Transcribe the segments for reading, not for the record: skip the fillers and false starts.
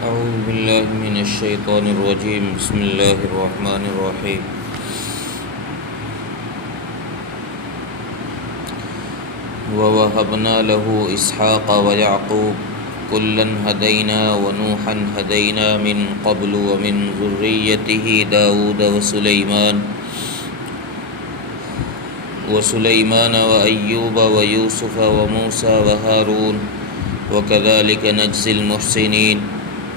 أعوذ بالله من الشيطان الرجيم بسم الله الرحمن الرحيم ووهبنا له إسحاق ويعقوب كلا هدينا ونوحا هدينا من قبل ومن ذريته داود وسليمان وأيوب ويوسف وموسى وهارون وكذلك نجزي المحسنين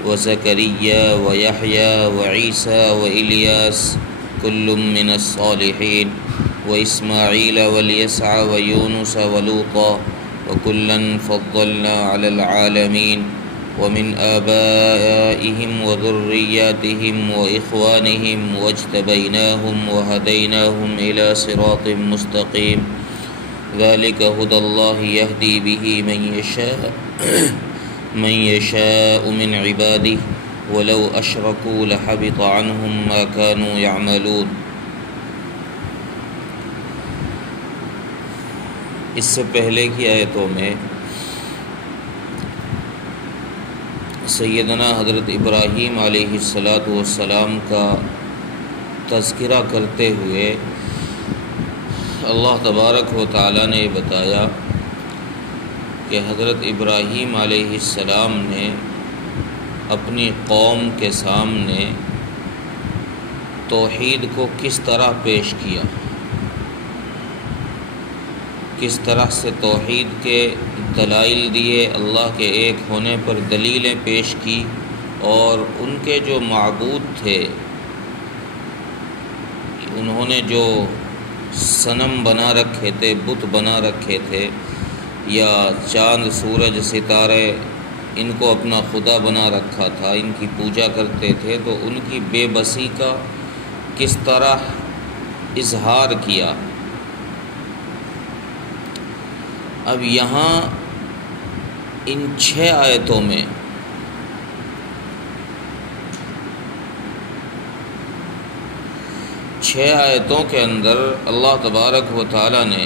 وزكريا ويحيى وعيسى وإلياس كل من الصالحين وإسماعيل واليسع ويونس ولوطا وكلا فضلنا على العالمين ومن آبائهم وذرياتهم وإخوانهم واجتبيناهم وهديناهم إلى صراط مستقيم ذلك هدى الله يهدي به من يشاء من عباده ولو أشركوا لحبط عنهم ما كانوا يعملون۔ اس سے پہلے کی آیتوں میں سیدنا حضرت ابراہیم علیہ السلام کا تذکرہ کرتے ہوئے اللہ تبارک و تعالی نے بتایا کہ حضرت ابراہیم علیہ السلام نے اپنی قوم کے سامنے توحید کو کس طرح پیش کیا، کس طرح سے توحید کے دلائل دیے، اللہ کے ایک ہونے پر دلیلیں پیش کی، اور ان کے جو معبود تھے، انہوں نے جو صنم بنا رکھے تھے، بت بنا رکھے تھے، یا چاند سورج ستارے ان کو اپنا خدا بنا رکھا تھا، ان کی پوجا کرتے تھے، تو ان کی بے بسی کا کس طرح اظہار کیا۔ اب یہاں ان 6 آیتوں میں کے اندر اللہ تبارک و تعالی نے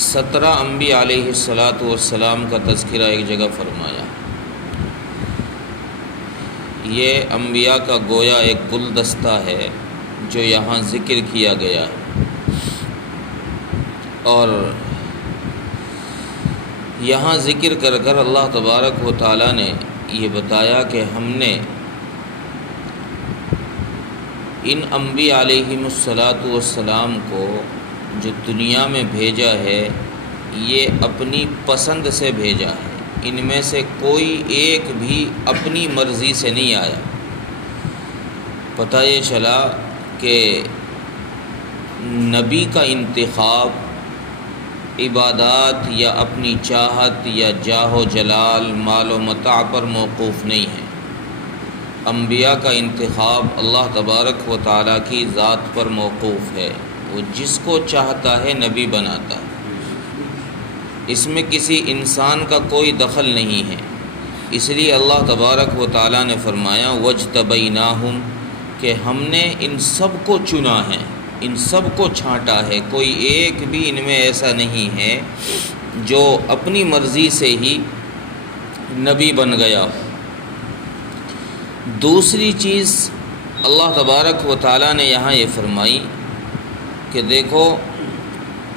17 انبیاء علیہ السلام کا تذکرہ ایک جگہ فرمایا۔ یہ انبیاء کا گویا ایک گلدستہ ہے جو یہاں ذکر کیا گیا ہے، اور یہاں ذکر کر کر اللہ تبارک و تعالی نے یہ بتایا کہ ہم نے ان انبیاء علیہ السلام کو جو دنیا میں بھیجا ہے، یہ اپنی پسند سے بھیجا ہے، ان میں سے کوئی ایک بھی اپنی مرضی سے نہیں آیا۔ پتہ یہ چلا کہ نبی کا انتخاب عبادات یا اپنی چاہت یا جاہ و جلال، مال و متاع پر موقوف نہیں ہے۔ انبیاء کا انتخاب اللہ تبارک و تعالیٰ کی ذات پر موقوف ہے، وہ جس کو چاہتا ہے نبی بناتا ہے، اس میں کسی انسان کا کوئی دخل نہیں ہے۔ اس لیے اللہ تبارک و تعالیٰ نے فرمایا وَاجْتَبَيْنَاهُمْ، کہ ہم نے ان سب کو چنا ہے، ان سب کو چھانٹا ہے، کوئی ایک بھی ان میں ایسا نہیں ہے جو اپنی مرضی سے ہی نبی بن گیا۔ دوسری چیز اللہ تبارک و تعالیٰ نے یہاں یہ فرمائی کہ دیکھو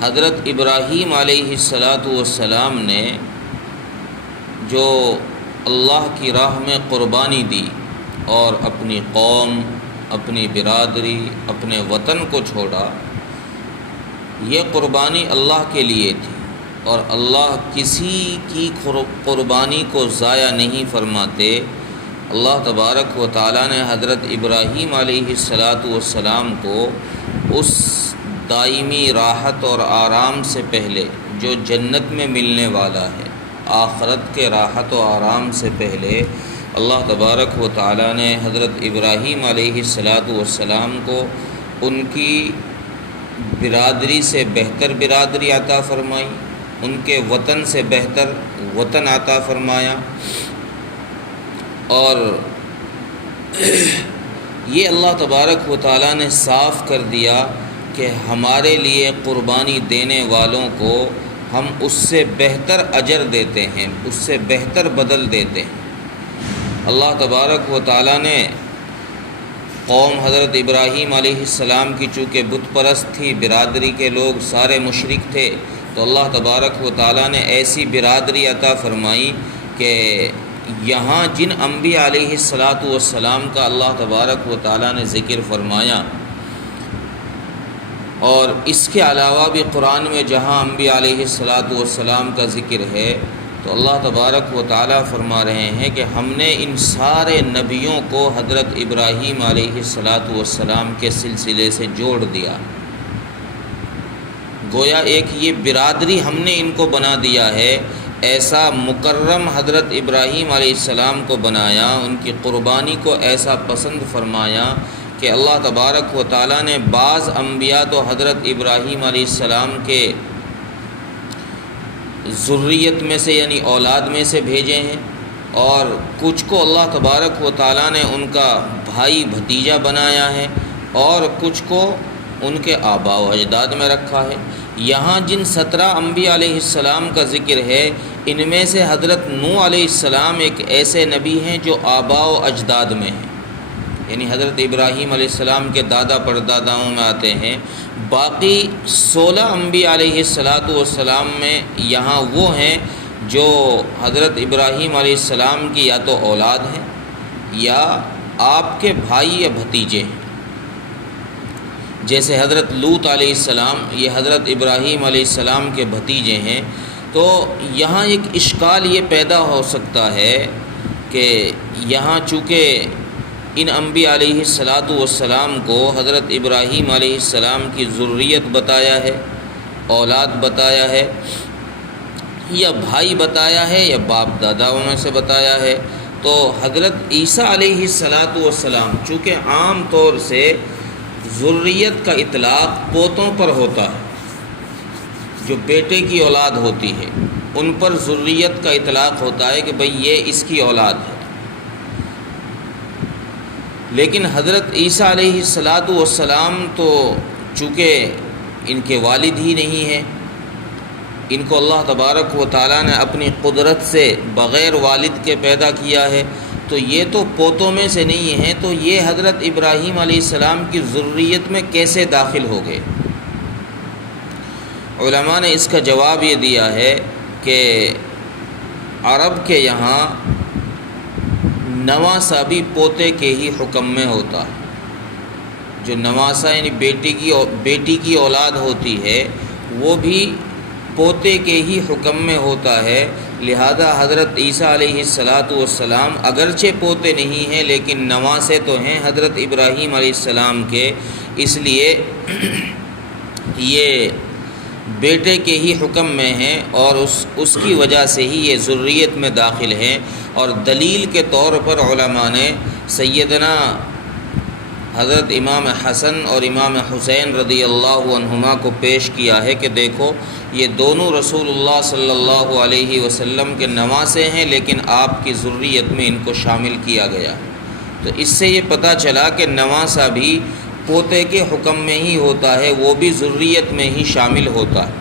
حضرت ابراہیم علیہ السلام نے جو اللہ کی راہ میں قربانی دی اور اپنی قوم، اپنی برادری، اپنے وطن کو چھوڑا، یہ قربانی اللہ کے لیے تھی، اور اللہ کسی کی قربانی کو ضائع نہیں فرماتے۔ اللہ تبارک و تعالیٰ نے حضرت ابراہیم علیہ السلام کو اس دائمی راحت اور آرام سے پہلے جو جنت میں ملنے والا ہے، آخرت کے راحت و آرام سے پہلے اللہ تبارک و تعالیٰ نے حضرت ابراہیم علیہ السلام کو ان کی برادری سے بہتر برادری عطا فرمائی، ان کے وطن سے بہتر وطن عطا فرمایا، اور یہ اللہ تبارک و تعالیٰ نے صاف کر دیا کہ ہمارے لیے قربانی دینے والوں کو ہم اس سے بہتر اجر دیتے ہیں، اس سے بہتر بدل دیتے ہیں۔ اللہ تبارک و تعالیٰ نے قوم حضرت ابراہیم علیہ السلام کی چونکہ بت پرست تھی، برادری کے لوگ سارے مشرک تھے، تو اللہ تبارک و تعالیٰ نے ایسی برادری عطا فرمائی کہ یہاں جن انبیاء علیہ السلام کا اللہ تبارک و تعالیٰ نے ذکر فرمایا، اور اس کے علاوہ بھی قرآن میں جہاں انبیاء علیہ السلام کا ذکر ہے، تو اللہ تبارک و تعالیٰ فرما رہے ہیں کہ ہم نے ان سارے نبیوں کو حضرت ابراہیم علیہ السلام کے سلسلے سے جوڑ دیا۔ گویا ایک یہ برادری ہم نے ان کو بنا دیا ہے، ایسا مکرم حضرت ابراہیم علیہ السلام کو بنایا، ان کی قربانی کو ایسا پسند فرمایا کہ اللہ تبارک و تعالیٰ نے بعض انبیاء تو حضرت ابراہیم علیہ السلام کے ذریت میں سے یعنی اولاد میں سے بھیجے ہیں، اور کچھ کو اللہ تبارک و تعالیٰ نے ان کا بھائی بھتیجا بنایا ہے، اور کچھ کو ان کے آباء و اجداد میں رکھا ہے۔ یہاں جن 17 انبیاء علیہ السلام کا ذکر ہے، ان میں سے حضرت نوح علیہ السلام ایک ایسے نبی ہیں جو آباء و اجداد میں ہیں، یعنی حضرت ابراہیم علیہ السلام کے دادا پرداداؤں میں آتے ہیں۔ باقی 16 انبیاء علیہ السلام میں یہاں وہ ہیں جو حضرت ابراہیم علیہ السلام کی یا تو اولاد ہیں یا آپ کے بھائی یا بھتیجے ہیں، جیسے حضرت لوط علیہ السلام یہ حضرت ابراہیم علیہ السلام کے بھتیجے ہیں۔ تو یہاں ایک اشکال یہ پیدا ہو سکتا ہے کہ یہاں چونکہ ان انبیاء علیہ السلام کو حضرت ابراہیم علیہ السلام کی ذریت بتایا ہے، اولاد بتایا ہے، یا بھائی بتایا ہے، یا باپ داداؤں میں سے بتایا ہے، تو حضرت عیسیٰ علیہ السلام چونکہ عام طور سے ذریت کا اطلاق پوتوں پر ہوتا ہے، جو بیٹے کی اولاد ہوتی ہے ان پر ذریت کا اطلاق ہوتا ہے کہ بھئی یہ اس کی اولاد ہے، لیکن حضرت عیسیٰ علیہ السلام تو چونکہ ان کے والد ہی نہیں ہیں، ان کو اللہ تبارک و تعالیٰ نے اپنی قدرت سے بغیر والد کے پیدا کیا ہے، تو یہ تو پوتوں میں سے نہیں ہیں، تو یہ حضرت ابراہیم علیہ السلام کی ذریت میں کیسے داخل ہو گئے؟ علماء نے اس کا جواب یہ دیا ہے کہ عرب کے یہاں نواسہ بھی پوتے کے ہی حکم میں ہوتا ہے۔ جو نواسہ یعنی بیٹی کی اولاد ہوتی ہے وہ بھی پوتے کے ہی حکم میں ہوتا ہے، لہذا حضرت عیسیٰ علیہ السلام اگرچہ پوتے نہیں ہیں لیکن نواسے تو ہیں حضرت ابراہیم علیہ السلام کے، اس لیے یہ بیٹے کے ہی حکم میں ہیں اور اس کی وجہ سے ہی یہ ذریت میں داخل ہیں۔ اور دلیل کے طور پر علماء نے سیدنا حضرت امام حسن اور امام حسین رضی اللہ عنہما کو پیش کیا ہے کہ دیکھو یہ دونوں رسول اللہ صلی اللہ علیہ وسلم کے نواسے ہیں، لیکن آپ کی ذریت میں ان کو شامل کیا گیا۔ تو اس سے یہ پتہ چلا کہ نواسہ بھی پوتے کے حکم میں ہی ہوتا ہے، وہ بھی ذریت میں ہی شامل ہوتا ہے۔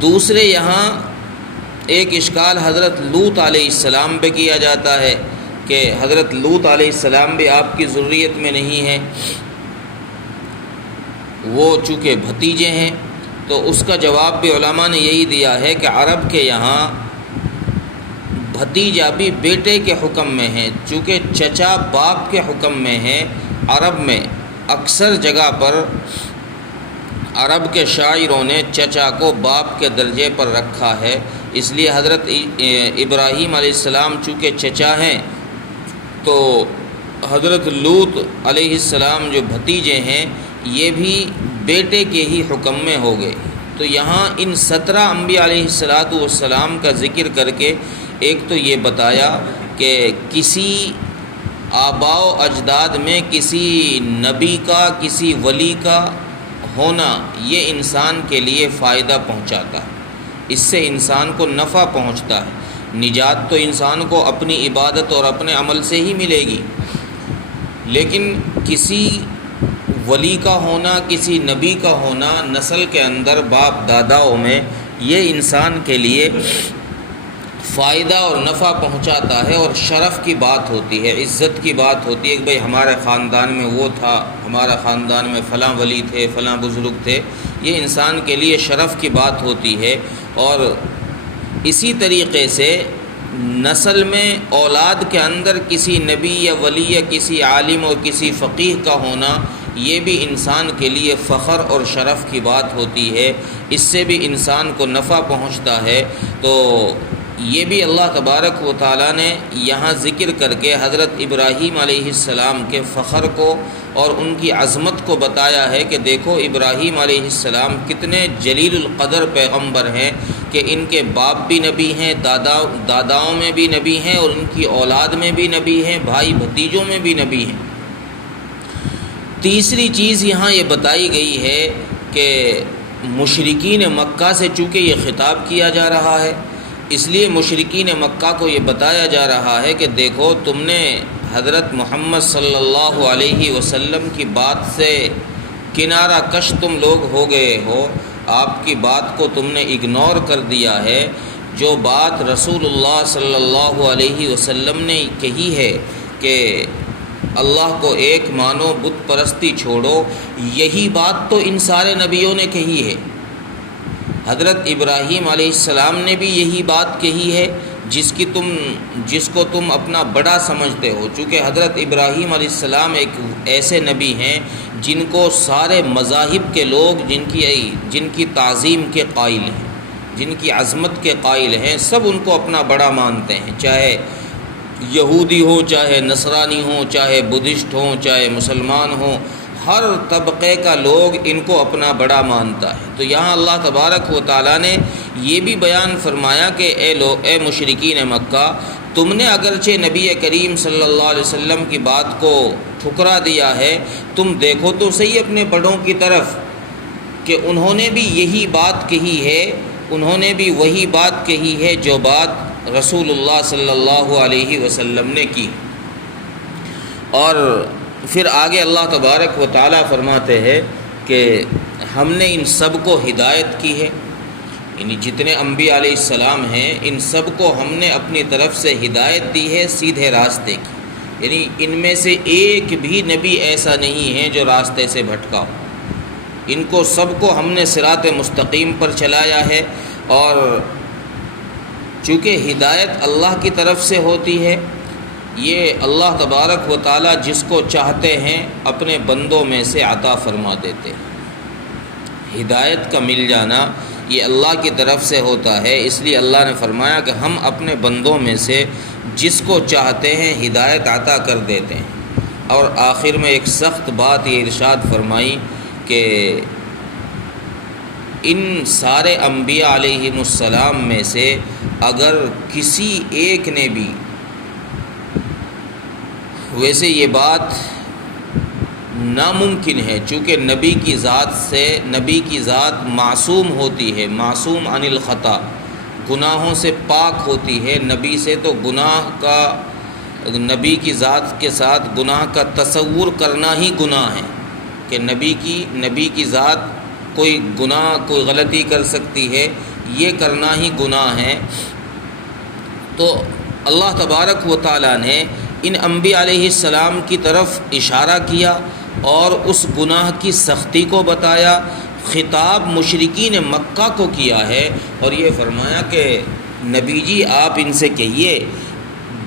دوسرے یہاں ایک اشکال حضرت لوط علیہ السلام پہ کیا جاتا ہے کہ حضرت لوط علیہ السلام بھی آپ کی ذریت میں نہیں ہیں، وہ چونکہ بھتیجے ہیں، تو اس کا جواب بھی علماء نے یہی دیا ہے کہ عرب کے یہاں بھتیجا بھی بیٹے کے حکم میں ہے، چونکہ چچا باپ کے حکم میں ہے۔ عرب میں اکثر جگہ پر عرب کے شاعروں نے چچا کو باپ کے درجے پر رکھا ہے، اس لیے حضرت ابراہیم علیہ السلام چونکہ چچا ہیں تو حضرت لوط علیہ السلام جو بھتیجے ہیں یہ بھی بیٹے کے ہی حکم میں ہو گئے۔ تو یہاں ان 17 انبیاء علیہ السلام کا ذکر کر کے ایک تو یہ بتایا کہ کسی آباء و اجداد میں کسی نبی کا کسی ولی کا ہونا یہ انسان کے لیے فائدہ پہنچاتا ہے، اس سے انسان کو نفع پہنچتا ہے۔ نجات تو انسان کو اپنی عبادت اور اپنے عمل سے ہی ملے گی، لیکن کسی ولی کا ہونا، کسی نبی کا ہونا نسل کے اندر باپ داداؤں میں یہ انسان کے لیے فائدہ اور نفع پہنچاتا ہے اور شرف کی بات ہوتی ہے، عزت کی بات ہوتی ہے کہ بھئی ہمارے خاندان میں وہ تھا، ہمارا خاندان میں فلاں ولی تھے، فلاں بزرگ تھے، یہ انسان کے لیے شرف کی بات ہوتی ہے۔ اور اسی طریقے سے نسل میں اولاد کے اندر کسی نبی یا ولی یا کسی عالم اور کسی فقیہ کا ہونا، یہ بھی انسان کے لیے فخر اور شرف کی بات ہوتی ہے، اس سے بھی انسان کو نفع پہنچتا ہے۔ تو یہ بھی اللہ تبارک و تعالیٰ نے یہاں ذکر کر کے حضرت ابراہیم علیہ السلام کے فخر کو اور ان کی عظمت کو بتایا ہے کہ دیکھو ابراہیم علیہ السلام کتنے جلیل القدر پیغمبر ہیں کہ ان کے باپ بھی نبی ہیں، داداؤں میں بھی نبی ہیں، اور ان کی اولاد میں بھی نبی ہیں، بھائی بھتیجوں میں بھی نبی ہیں۔ تیسری چیز یہاں یہ بتائی گئی ہے کہ مشرکین مکہ سے چونکہ یہ خطاب کیا جا رہا ہے، اس لیے مشرکین مکہ کو یہ بتایا جا رہا ہے کہ دیکھو تم نے حضرت محمد صلی اللہ علیہ وسلم کی بات سے کنارہ کش تم لوگ ہو گئے ہو، آپ کی بات کو تم نے اگنور کر دیا ہے۔ جو بات رسول اللہ صلی اللہ علیہ وسلم نے کہی ہے کہ اللہ کو ایک مانو، بت پرستی چھوڑو، یہی بات تو ان سارے نبیوں نے کہی ہے۔ حضرت ابراہیم علیہ السلام نے بھی یہی بات کہی ہے جس کو تم اپنا بڑا سمجھتے ہو، چونکہ حضرت ابراہیم علیہ السلام ایک ایسے نبی ہیں جن کو سارے مذاہب کے لوگ جن کی تعظیم کے قائل ہیں، جن کی عظمت کے قائل ہیں، سب ان کو اپنا بڑا مانتے ہیں، چاہے یہودی ہوں، چاہے نصرانی ہوں، چاہے بدھسٹ ہوں، چاہے مسلمان ہوں، ہر طبقے کا لوگ ان کو اپنا بڑا مانتا ہے۔ تو یہاں اللہ تبارک و تعالیٰ نے یہ بھی بیان فرمایا کہ اے مشرکین مکہ، تم نے اگرچہ نبی کریم صلی اللہ علیہ وسلم کی بات کو ٹھکرا دیا ہے، تم دیکھو تو صحیح اپنے بڑوں کی طرف کہ انہوں نے بھی یہی بات کہی ہے، انہوں نے بھی وہی بات کہی ہے جو بات رسول اللہ صلی اللہ علیہ وسلم نے کی۔ اور پھر آگے اللہ تبارک و تعالیٰ فرماتے ہیں کہ ہم نے ان سب کو ہدایت کی ہے، یعنی جتنے انبیاء علیہ السلام ہیں ان سب کو ہم نے اپنی طرف سے ہدایت دی ہے سیدھے راستے کی، یعنی ان میں سے ایک بھی نبی ایسا نہیں ہے جو راستے سے بھٹکا ہو، ان کو سب کو ہم نے صراط مستقیم پر چلایا ہے۔ اور چونکہ ہدایت اللہ کی طرف سے ہوتی ہے، یہ اللہ تبارک و تعالیٰ جس کو چاہتے ہیں اپنے بندوں میں سے عطا فرما دیتے ہیں۔ ہدایت کا مل جانا یہ اللہ کی طرف سے ہوتا ہے، اس لیے اللہ نے فرمایا کہ ہم اپنے بندوں میں سے جس کو چاہتے ہیں ہدایت عطا کر دیتے ہیں۔ اور آخر میں ایک سخت بات یہ ارشاد فرمائی کہ ان سارے انبیاء علیہم السلام میں سے اگر کسی ایک نے بھی، ویسے یہ بات ناممکن ہے چونکہ نبی کی ذات معصوم ہوتی ہے، معصوم عن الخطا، گناہوں سے پاک ہوتی ہے۔ نبی سے تو نبی کی ذات کے ساتھ گناہ کا تصور کرنا ہی گناہ ہے کہ نبی کی ذات کوئی گناہ، کوئی غلطی کر سکتی ہے، یہ کرنا ہی گناہ ہے۔ تو اللہ تبارک و تعالیٰ نے ان انبیاء علیہ السلام کی طرف اشارہ کیا اور اس گناہ کی سختی کو بتایا، خطاب مشرکین مکہ کو کیا ہے، اور یہ فرمایا کہ نبی جی آپ ان سے کہیے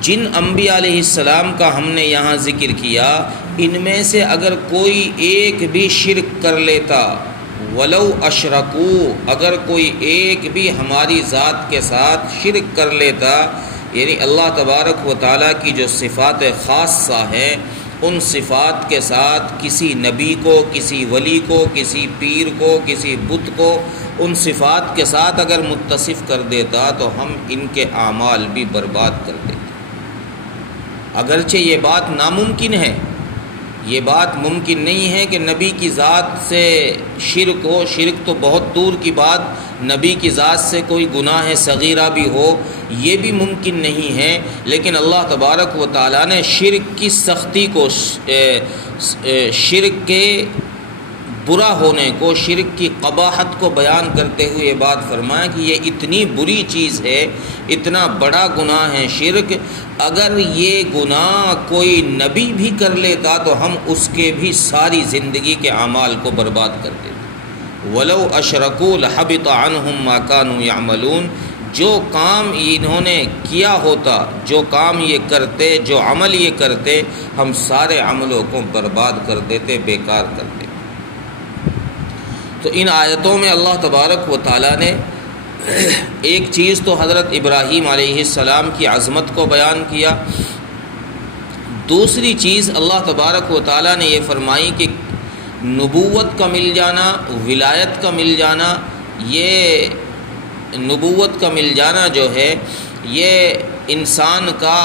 جن انبیاء علیہ السلام کا ہم نے یہاں ذکر کیا، ان میں سے اگر کوئی ایک بھی شرک کر لیتا، ولو اشرکو، اگر کوئی ایک بھی ہماری ذات کے ساتھ شرک کر لیتا، یعنی اللہ تبارک و تعالیٰ کی جو صفات خاصہ ہیں ان صفات کے ساتھ کسی نبی کو، کسی ولی کو، کسی پیر کو، کسی بت کو ان صفات کے ساتھ اگر متصف کر دیتا تو ہم ان کے اعمال بھی برباد کر دیتے۔ اگرچہ یہ بات ناممکن ہے، یہ بات ممکن نہیں ہے کہ نبی کی ذات سے شرک ہو، شرک تو بہت دور کی بات، نبی کی ذات سے کوئی گناہ صغیرہ بھی ہو یہ بھی ممکن نہیں ہے، لیکن اللہ تبارک و تعالیٰ نے شرک کی سختی کو، شرک کے برا ہونے کو، شرک کی قباحت کو بیان کرتے ہوئے یہ بات فرمایا کہ یہ اتنی بری چیز ہے، اتنا بڑا گناہ ہے شرک، اگر یہ گناہ کوئی نبی بھی کر لیتا تو ہم اس کے بھی ساری زندگی کے اعمال کو برباد کر دیتے۔ وَلَوْ أَشْرَكُوا لَحَبِطَ عَنْهُمْ مَا كَانُوا يَعْمَلُونَ، جو کام انہوں نے کیا ہوتا، جو کام یہ کرتے، جو عمل یہ کرتے، ہم سارے عملوں کو برباد کر دیتے، بیکار کر دیتے۔ تو ان آیتوں میں اللہ تبارک و تعالیٰ نے ایک چیز تو حضرت ابراہیم علیہ السلام کی عظمت کو بیان کیا، دوسری چیز اللہ تبارک و تعالیٰ نے یہ فرمائی کہ نبوت کا مل جانا، ولایت کا مل جانا، یہ نبوت کا مل جانا جو ہے یہ انسان کا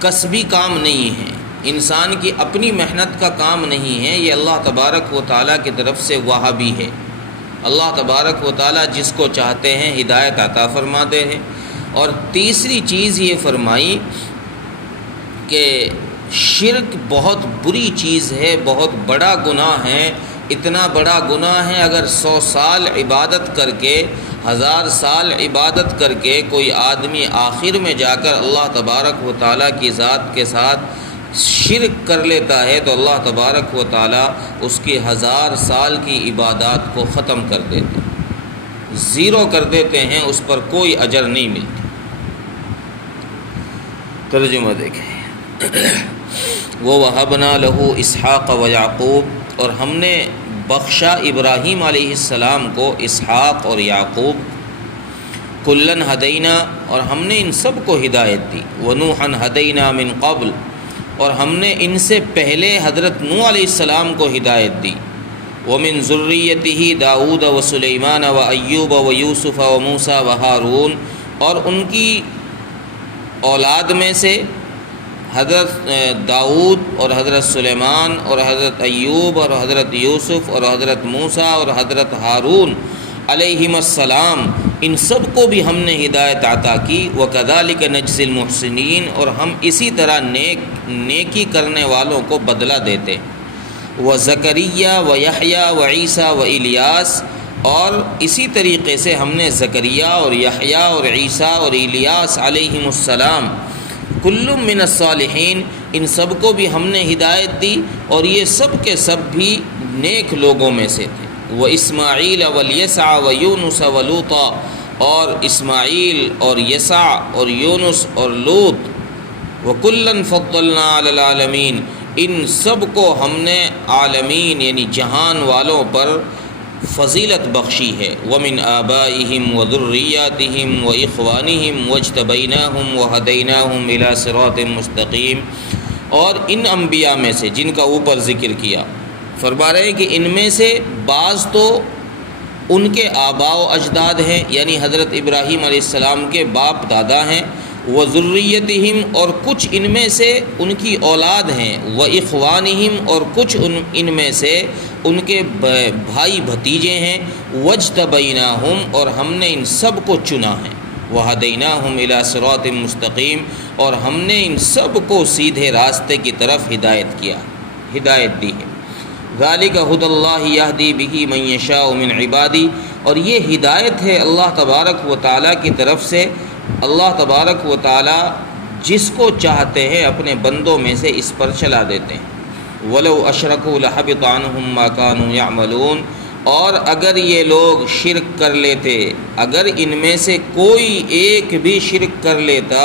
کسبی کام نہیں ہے، انسان کی اپنی محنت کا کام نہیں ہے، یہ اللہ تبارک و تعالیٰ کی طرف سے وہابی ہے۔ اللہ تبارک و تعالیٰ جس کو چاہتے ہیں ہدایت عطا فرماتے ہیں۔ اور تیسری چیز یہ فرمائی کہ شرک بہت بری چیز ہے، بہت بڑا گناہ ہے، اتنا بڑا گناہ ہے اگر 100 سال عبادت کر کے، 1000 سال عبادت کر کے کوئی آدمی آخر میں جا کر اللہ تبارک و تعالیٰ کی ذات کے ساتھ شرک کر لیتا ہے تو اللہ تبارک و تعالیٰ اس کی 1000 سال کی عبادات کو ختم کر دیتے ہیں، زیرو کر دیتے ہیں، اس پر کوئی اجر نہیں ملتی۔ ترجمہ دیکھیں، وَوَهَبْنَا لَهُ إِسْحَاقَ وَيَعْقُوبَ، اور ہم نے بخشا ابراہیم علیہ السلام کو اسحاق اور یعقوب، کُلًّا هَدَيْنَا، اور ہم نے ان سب کو ہدایت دی، وَنُوحًا هَدَيْنَا مِن قَبْلُ، اور ہم نے ان سے پہلے حضرت نوح علیہ السلام کو ہدایت دی، وَمِن ذُرِّيَّتِهِ داؤد وسلیمان وأیوب ویوسف وموسیٰ وہارون، اور ان کی اولاد میں سے حضرت داؤد اور حضرت سلیمان اور حضرت ایوب اور حضرت یوسف اور حضرت موسیٰ اور حضرت ہارون علیہم السلام، ان سب کو بھی ہم نے ہدایت عطا کی۔ وَكَذَلِكَ نَجْزِي الْمُحْسِنِينَ، اور ہم اسی طرح نیکی کرنے والوں کو بدلہ دیتے۔ وَزَكَرِيَّا وَيَحْيَا وَعِيسَىٰ وَإِلْيَاسَ، اور اسی طریقے سے ہم نے زکریا اور یحییٰ اور عیسیٰ اور الیاس علیہم السلام، کل من الصالحین، ان سب کو بھی ہم نے ہدایت دی، اور یہ سب کے سب بھی نیک لوگوں میں سے تھے۔ وَإِسْمَاعِيلَ وَالْيَسَعَ وَيُونُسَ وَلُوطًا، اور اسماعیل اور یسع اور یونس اور لوط، وَكُلًّا فَضَّلْنَا عَلَى الْعَالَمِينَ، ان سب کو ہم نے عالمین یعنی جہان والوں پر فضیلت بخشی ہے۔ وَمِنْ آبَائِهِمْ وَذُرِّيَّاتِهِمْ وَإِخْوَانِهِمْ وَاجْتَبَيْنَاهُمْ وَهَدَيْنَاهُمْ إِلَىٰ صِرَاطٍ مُسْتَقِيمٍ، اور ان انبیاء میں سے جن کا اوپر ذکر کیا، فرما رہے ہیں کہ ان میں سے بعض تو ان کے آباء و اجداد ہیں، یعنی حضرت ابراہیم علیہ السلام کے باپ دادا ہیں، وَذُرِّيَّتِهِمْ، اور کچھ ان میں سے ان کی اولاد ہیں، وَإِخْوَانِهِمْ، اور کچھ ان میں سے ان کے بھائی بھتیجے ہیں، وَاجْتَبَيْنَاهُمْ، اور ہم نے ان سب کو چنا ہے، وَهَدَيْنَاهُمْ إِلَىٰ صِرَاطٍ مُسْتَقِيمٍ، اور ہم نے ان سب کو سیدھے راستے کی طرف ہدایت دی ہے۔ ذَلِكَ هُدَى اللَّهِ يَهْدِي بِهِ مَن يَشَاءُ مِنْ عِبَادِهِ، اور یہ ہدایت ہے اللہ تبارک و تعالیٰ کی طرف سے، اللہ تبارک و تعالیٰ جس کو چاہتے ہیں اپنے بندوں میں سے اس پر چلا دیتے ہیں۔ وَلَوْ أَشْرَكُوا لَحَبِطَ عَنْهُمْ مَا كَانُوا يَعْمَلُونَ، اور اگر یہ لوگ شرک کر لیتے، اگر ان میں سے کوئی ایک بھی شرک کر لیتا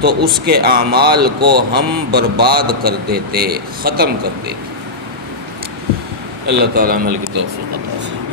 تو اس کے اعمال کو ہم برباد کر دیتے، ختم کر دیتے۔ اللہ تعالیٰ عمل کی توفیق عطا فرمائے۔